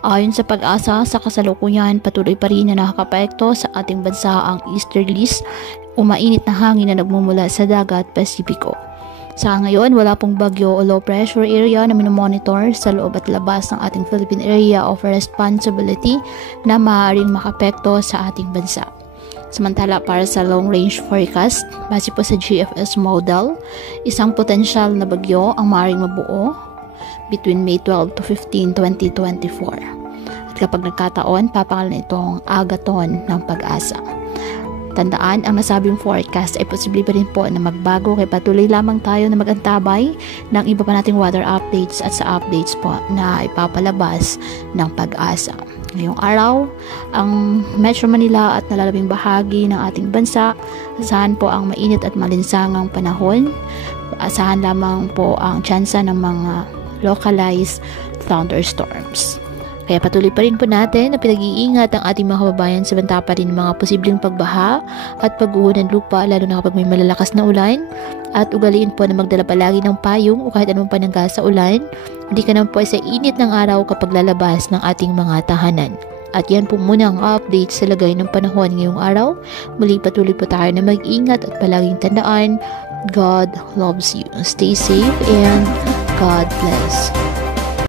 Ayon sa Pag-asa, sa kasalukuyan patuloy pa rin na nakakaapekto sa ating bansa ang easterlies, umainit na hangin na nagmumula sa dagat Pasipiko. Sa ngayon, wala pong bagyo o low pressure area na minomonitor sa loob at labas ng ating Philippine Area of Responsibility na maaaring makapekto sa ating bansa. Samantala, para sa long range forecast, base po sa GFS model, isang potensyal na bagyo ang maaaring mabuo between May 12 to 15, 2024. At kapag nagkataon, papangalan itong agaton ng Pag-asa. Tandaan, ang nasabing forecast ay posible pa rin po na magbago, kaya patuloy lamang tayo na magantabay ng iba pa nating weather updates at sa updates po na ipapalabas ng Pag-asa. Ngayong araw, ang Metro Manila at nalalabing bahagi ng ating bansa, asahan po ang mainit at malinsangang panahon. Asahan lamang po ang tsansa ng mga localized thunderstorms. Kaya patuloy pa rin po natin na pinag-iingat ang ating mga kababayan sa banta pa rin ng mga posibleng pagbaha at pagguho ng lupa, lalo na kapag may malalakas na ulan, at ugaliin po na magdala palagi ng payong o kahit anong panangga sa ulan, hindi ka naman po sa init ng araw kapag lalabas ng ating mga tahanan. At yan po muna ang update sa lagay ng panahon ngayong araw. Muli patuloy po tayo na mag-ingat at palaging tandaan, God loves you. Stay safe and God bless.